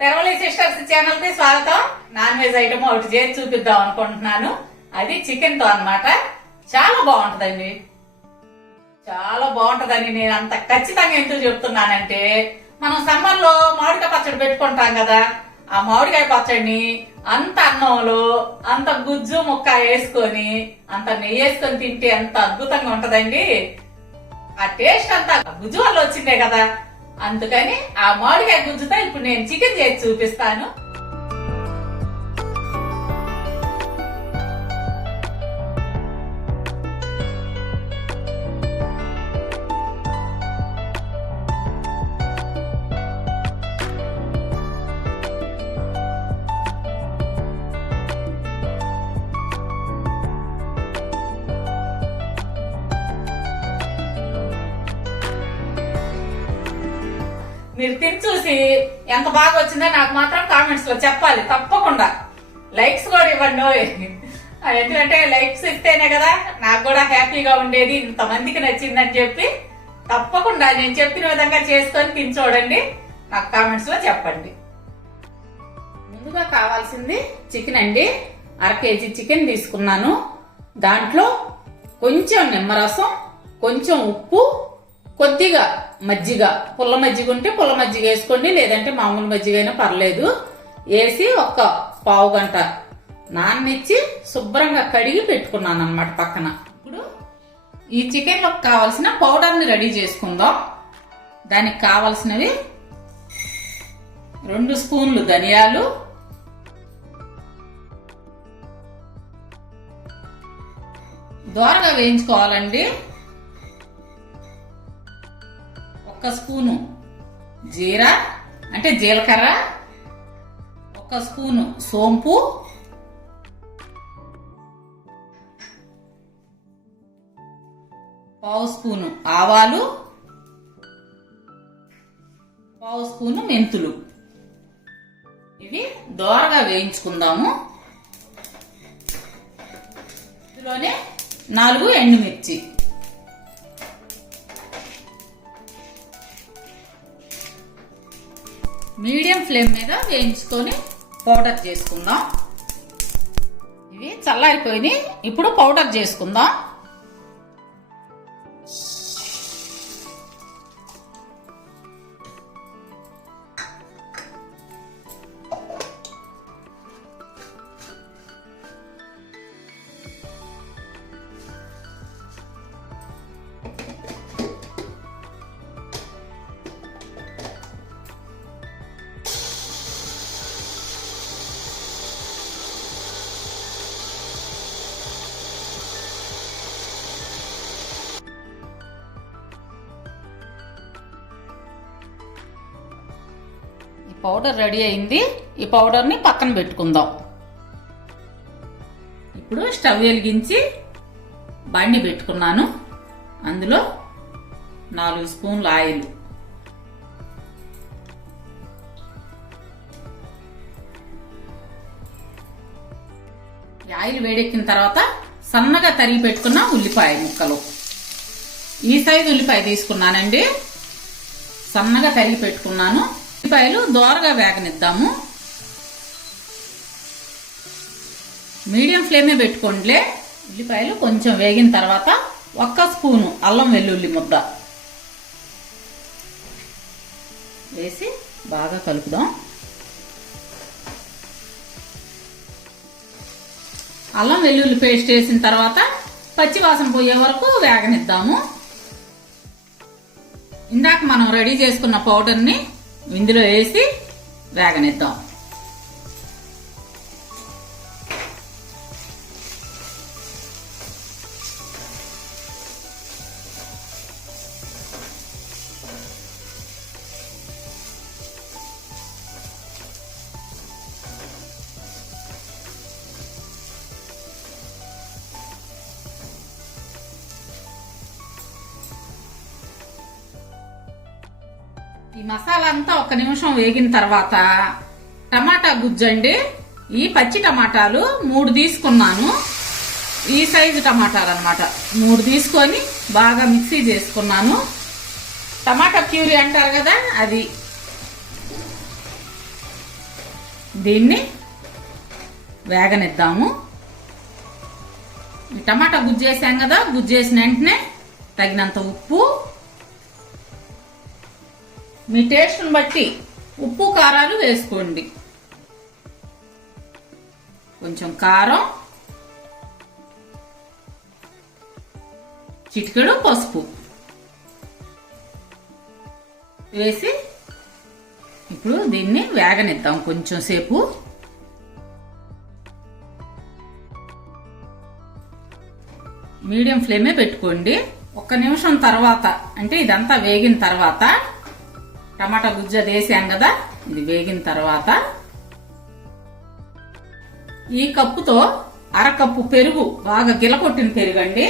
తెరవలి sisters ఛానల్కి స్వాగతం. Non veg item ఒకటి చేసి చూపిద్దాం అనుకుంటున్నాను. అది చికెన్తో అన్నమాట. చాలా బాగుంటదండి. చాలా బాగుంటదని నేను అంత ఖచ్చితంగా ఎందుకు చెప్తున్నానంటే మనం సమ్మర్లో మామిడికాయ పచ్చడి పెట్టుకుంటాం కదా. ఆ మామిడికాయ పచ్చడిని అంత అన్నంలో అంత గుజ్జు ముక్క వేసుకొని అంత నెయ్యి వేసుకొని తింటే ఎంత అద్భుతంగా ఉంటదండి. ఆ టేస్ట్ అంతా గుజ్జు వల్ల వచ్చిందే కదా. అందుకని ఆ మామిడికాయ గుజ్జుతో ఇప్పుడు నేను చికెన్ చేసి చూపిస్తాను. మీరు తిని చూసి ఎంత బాగా వచ్చిందో నాకు మాత్రం కామెంట్స్లో చెప్పాలి. తప్పకుండా. లైక్స్ కూడా ఇవ్వండి ఎందుకంటే లైక్స్ ఇస్తేనే కదా నాకు కూడా హ్యాపీగా ఉండేది ఇంతమందికి నచ్చిందని చెప్పి తప్పకుండా నేను చెప్పిన విధంగా చేసుకొని తిని చూడండి. నాకు కామెంట్స్లో చెప్పండి. ముందుగా కావాల్సింది చికెన్ అండి. అర కేజీ చికెన్ తీసుకున్నాను. దాంట్లో కొంచెం నిమ్మరసం కొంచెం ఉప్పు కొద్దిగా మజ్జిగ. పుల్ల మజ్జిగ ఉంటే పుల్ల మజ్జిగ వేసుకోండి లేదంటే మామూలు మజ్జిగ అయినా పర్లేదు. వేసి ఒక పావు గంట నాన్నిచ్చి శుభ్రంగా కడిగి పెట్టుకున్నాను అనమాట పక్కన. ఇప్పుడు ఈ చికెన్లో కావాల్సిన పౌడర్ని రెడీ చేసుకుందాం. దానికి కావాల్సినవి రెండు స్పూన్లు ధనియాలు దోరగా వేయించుకోవాలండి. ఒక్క స్పూను జీరా అంటే జీలకర్ర ఒక స్పూను సోంపు పావు స్పూను ఆవాలు పావు స్పూను మెంతులు. ఇవి దోరగా వేయించుకుందాము. ఇందులోనే నాలుగు ఎండుమిర్చి. మీడియం ఫ్లేమ్ మీద వేయించుకొని పౌడర్ చేసుకుందాం. ఇవి చల్లారిపోయినాయి. ఇప్పుడు పౌడర్ చేసుకుందాం. పౌడర్ రెడీ అయింది. ఈ పౌడర్ని పక్కన పెట్టుకుందాం. ఇప్పుడు స్టవ్ వెలిగించి బండి పెట్టుకున్నాను. అందులో నాలుగు స్పూన్లు ఆయిల్. ఆయిల్ వేడెక్కిన తర్వాత సన్నగా తరిగి పెట్టుకున్న ఉల్లిపాయ ముక్కలు. ఈ సైజు ఉల్లిపాయ తీసుకున్నానండి. సన్నగా తరిగి పెట్టుకున్నాను. ఉల్లిపాయలు దోరగా వేగనిద్దాము. మీడియం ఫ్లేమే పెట్టుకోండిలే. ఉల్లిపాయలు కొంచెం వేగిన తర్వాత ఒక్క స్పూను అల్లం వెల్లుల్లి ముద్ద వేసి బాగా కలుపుదాం. అల్లం వెల్లుల్లి పేస్ట్ వేసిన తర్వాత పచ్చివాసన పోయే వరకు వేగనిద్దాము. ఇందాక మనం రెడీ చేసుకున్న పౌడర్ని ఇందులో వేసి వేగనిద్దాం. ఈ మసాలా అంతా ఒక నిమిషం వేగిన తర్వాత టమాటా గుజ్జండి. ఈ పచ్చి టమాటాలు మూడు తీసుకున్నాను. ఈ సైజు టమాటాలు అనమాట మూడు తీసుకొని బాగా మిక్సీ చేసుకున్నాను. టమాటా ప్యూరీ అంటారు కదా అది. దీన్ని వేగనిద్దాము. టమాటా గుజ్జేసాం కదా గుజ్జేసిన వెంటనే తగినంత ఉప్పు మీ టేస్ట్ని బట్టి ఉప్పు కారాలు వేసుకోండి. కొంచెం కారం చిటికెడు పసుపు వేసి ఇప్పుడు దీన్ని వేగనిద్దాం కొంచెం సేపు. మీడియం ఫ్లేమే పెట్టుకోండి. ఒక్క నిమిషం తర్వాత అంటే ఇదంతా వేగిన తర్వాత టమాటా గుజ్జు వేసాం కదా ఇది వేగిన తర్వాత ఈ కప్పుతో అరకప్పు పెరుగు బాగా గిలకొట్టిన పెరుగు అండి.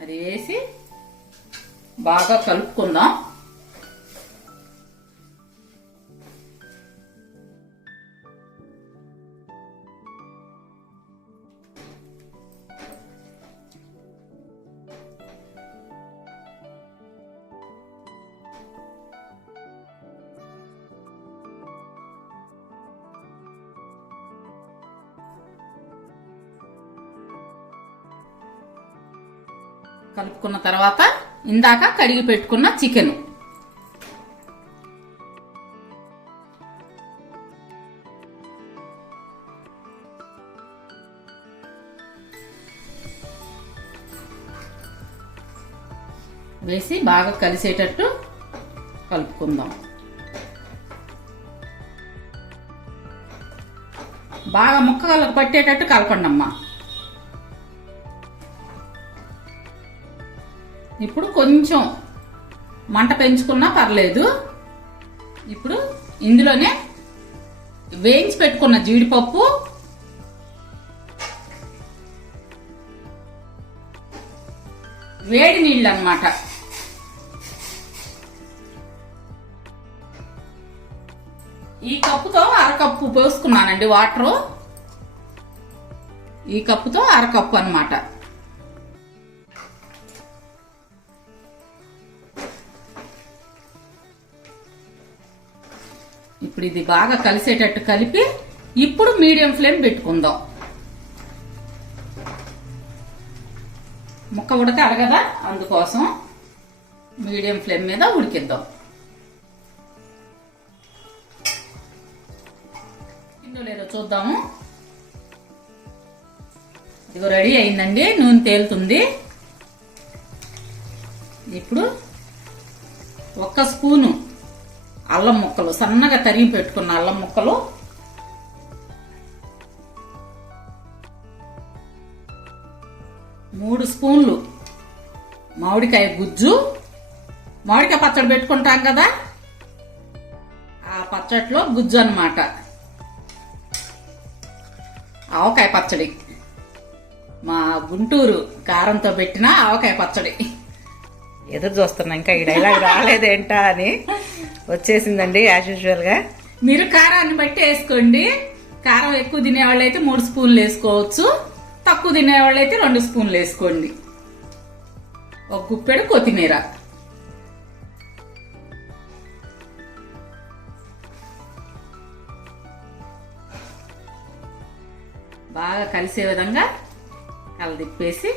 అది వేసి బాగా కలుపుకుందాం. కలుపుకున్న తర్వాత ఇందాక కడిగి పెట్టుకున్న చికెన్. వేసి బాగా కలిసేటట్టు కలుపుకుందాం. బాగా ముక్క పట్టేటట్టు కలపండి అమ్మా ఇప్పుడు కొంచెం మంట పెంచుకున్నా పర్లేదు. ఇప్పుడు ఇందులోనే వేయించి పెట్టుకున్న జీడిపప్పు. వేడి నీళ్ళు అనమాట ఈ కప్పుతో అరకప్పు పోసుకున్నానండి వాటరు. ఈ కప్పుతో అరకప్పు అనమాట ఇప్పుడు ఇది బాగా కలిసేటట్టు కలిపి ఇప్పుడు మీడియం ఫ్లేమ్ పెట్టుకుందాం. ముక్క ఉడకాలి కదా అందుకోసం మీడియం ఫ్లేమ్ మీద ఉడికిద్దాం. ఇందులో లేదో చూద్దాము. ఇదిగో రెడీ అయిందండి నూనె తేలుతుంది. ఇప్పుడు ఒక్క స్పూను అల్లం ముక్కలు సన్నగా తరిగి పెట్టుకున్న అల్లం ముక్కలు. మూడు స్పూన్లు మామిడికాయ గుజ్జు. మామిడికాయ పచ్చడి పెట్టుకుంటాం కదా? ఆ పచ్చడిలో గుజ్జు అనమాట ఆవకాయ పచ్చడి. మా గుంటూరు కారంతో పెట్టిన ఆవకాయ పచ్చడి. ఎదురు చూస్తున్నా ఇంకా ఈ డైలాగ్ రాలేదేంటా అని. వచ్చేసిందండి యాజ్ యూజువల్గా. మీరు కారాన్ని బట్టి వేసుకోండి. కారం ఎక్కువ తినేవాళ్ళు అయితే మూడు స్పూన్లు వేసుకోవచ్చు. తక్కువ తినేవాళ్ళు అయితే రెండు స్పూన్లు వేసుకోండి. ఒక గుప్పెడు కొత్తిమీర. బాగా కలిసే విధంగా కలదిప్పేసి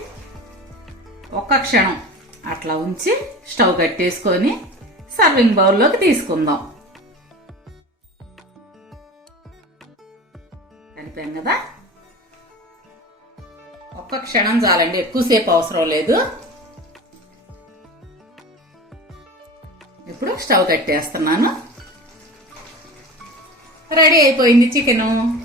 ఒక్క క్షణం అట్లా ఉంచి స్టవ్ కట్టేసుకొని సర్వింగ్ బౌల్లోకి తీసుకుందాం. కలిపాం కదా? ఒక్క క్షణం చాలండి ఎక్కువసేపు అవసరం లేదు. ఇప్పుడు స్టవ్ కట్టేస్తున్నాను. రెడీ అయిపోయింది చికెను.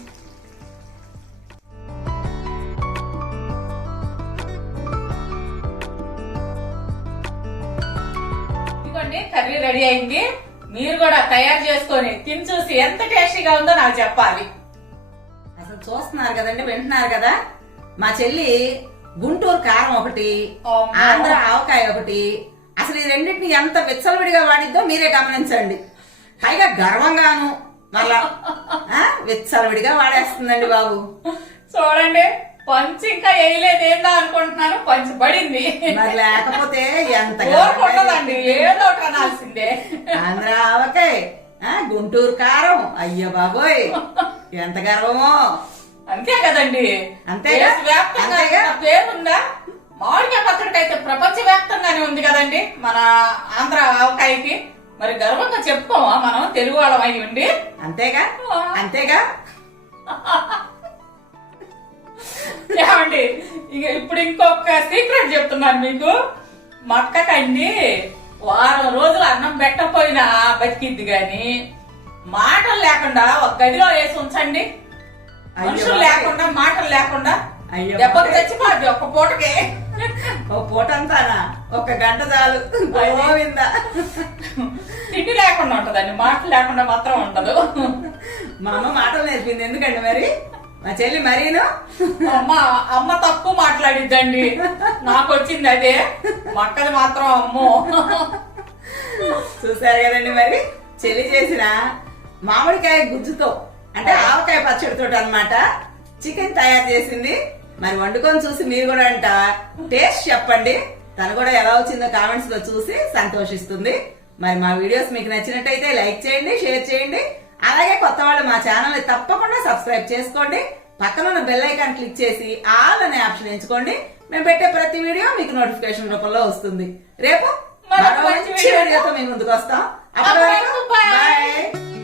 మీరు కూడా తయారు చేసుకొని తిని చూసి ఎంత టేస్టీగా ఉందో నాకు చెప్పాలి. అసలు చూస్తున్నారు కదండి వింటున్నారు కదా? మా చెల్లి గుంటూరు కారం ఒకటి. ఆంధ్ర ఆవకాయ ఒకటి అసలు ఈ రెండింటిని ఎంత విచ్చలవిడిగా వాడిద్దో మీరే గమనించండి. పైగా గర్వంగాను మళ్ళా విచ్చలవిడిగా వాడేస్తుందండి బాబు. చూడండి పంచి ఇంకా వేయలేదు ఏందా అనుకుంటున్నాను? పంచి పడింది. మరి లేకపోతే ఎంత ఊరుకుండదండి ఏదో ఒకటి అనాల్సిందే. ఆంధ్ర ఆవకాయ గుంటూరు కారం అయ్య బాబోయ్ ఎంత గర్వమో. అంతే కదండి. అంతేగా? వ్యాప్తంగా? పేరుందా? మామిడికాయ పచ్చడికి అయితే ప్రపంచ వ్యాప్తంగానే ఉంది కదండి మన ఆంధ్ర ఆవకాయకి. మరి గర్వంగా చెప్పుకోమా మనం తెలుగు వాళ్ళం అయి ఉండి? అంతేగా? అంతేగా? ఏమండి? ఇక ఇప్పుడు ఇంకొక సీక్రెట్ చెప్తున్నాను మీకు. మక్కకండి వారం రోజులు అన్నం పెట్టకపోయినా బతికిద్ది గాని మాటలు లేకుండా ఒక గదిలో వేసి ఉంచండి. మనుషులు. లేకుండా మాటలు లేకుండా అయ్యో దెబ్బకి. చచ్చిపోద్ది ఒక్క పూటకి. ఓ పూటంతానా ఒక గంట చాలు. గోవిందా. తిండి లేకుండా ఉంటదండి. మాటలు లేకుండా మాత్రం ఉండదు. మా అమ్మ మాటలు నేర్పింది. ఎందుకండి మరి? మా చెల్లి మరీను? అమ్మ అమ్మ తక్కువ మాట్లాడిద్దండి. నాకు వచ్చింది అదే. మక్కది మాత్రం అమ్మో. చూసారు కదండి మరి? చెల్లి చేసిన మామిడికాయ గుజ్జుతో అంటే ఆవకాయ పచ్చడితో అన్నమాట చికెన్ తయారు చేసింది. మరి వండుకొని చూసి మీరు కూడా అంట టేస్ట్ చెప్పండి. తను కూడా ఎలా వచ్చిందో కామెంట్స్లో చూసి సంతోషిస్తుంది. మరి మా వీడియోస్ మీకు నచ్చినట్టయితే లైక్ చేయండి షేర్ చేయండి. అలాగే కొత్త వాళ్ళు మా ఛానల్ని తప్పకుండా సబ్స్క్రైబ్ చేసుకోండి. పక్కన ఉన్న బెల్ ఐకాన్ క్లిక్ చేసి ఆల్ అనే ఆప్షన్ ఎంచుకోండి. మేము పెట్టే ప్రతి వీడియో మీకు నోటిఫికేషన్ రూపంలో వస్తుంది. రేపు మరో మంచి వీడియోతో వీడియోతో మీ ముందుకు వస్తాం. అప్పటి వరకు